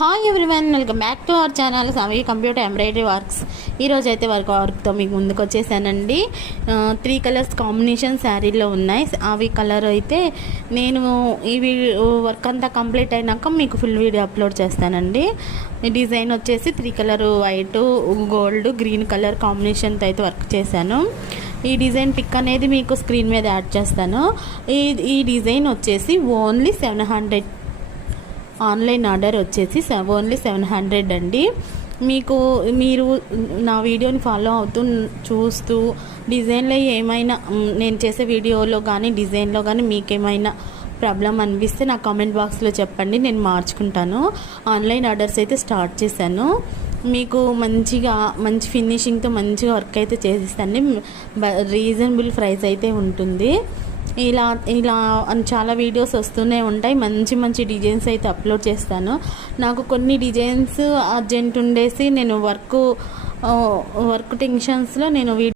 Hi everyone, welcome back to our channel Savi computer embroidery works. ఈరోజు అయితే వర్క్తో మీకు ముందుకు వచ్చేసానండి. 3 కలర్స్ కాంబినేషన్ శారీలో ఉన్నాయి. అవి కలర్ అయితే నేను ఈ వర్క్ అంతా కంప్లీట్ అయినాక మీకు ఫుల్ వీడియో అప్లోడ్ చేస్తానండి. ఈ డిజైన్ వచ్చేసి 3 colour white, gold, green colour కాంబినేషన్తో అయితే వర్క్ చేశాను. ఈ డిజైన్ పిక్ అనేది మీకు స్క్రీన్ మీద యాడ్ చేస్తాను. ఈ డిజైన్ వచ్చేసి ఓన్లీ 700. ఆన్లైన్ ఆర్డర్ వచ్చేసి ఓన్లీ 700 అండి. మీరు నా వీడియోని ఫాలో అవుతూ చూస్తూ డిజైన్లో ఏమైనా నేను చేసే వీడియోలో కానీ డిజైన్లో కానీ మీకేమైనా ప్రాబ్లం అనిపిస్తే నా కామెంట్ బాక్స్లో చెప్పండి, నేను మార్చుకుంటాను. ఆన్లైన్ ఆర్డర్స్ అయితే స్టార్ట్ చేశాను. మీకు మంచి ఫినిషింగ్తో మంచిగా వర్క్ అయితే చేసిస్తాను. రీజనబుల్ ప్రైస్ అయితే ఉంటుంది. ఇలా చాలా వీడియోస్ వస్తూనే ఉంటాయి. మంచి డిజైన్స్ అయితే అప్లోడ్ చేస్తాను. నాకు కొన్ని డిజైన్స్ అర్జెంట్ ఉండేసి నేను వర్క్ టెన్షన్స్లో నేను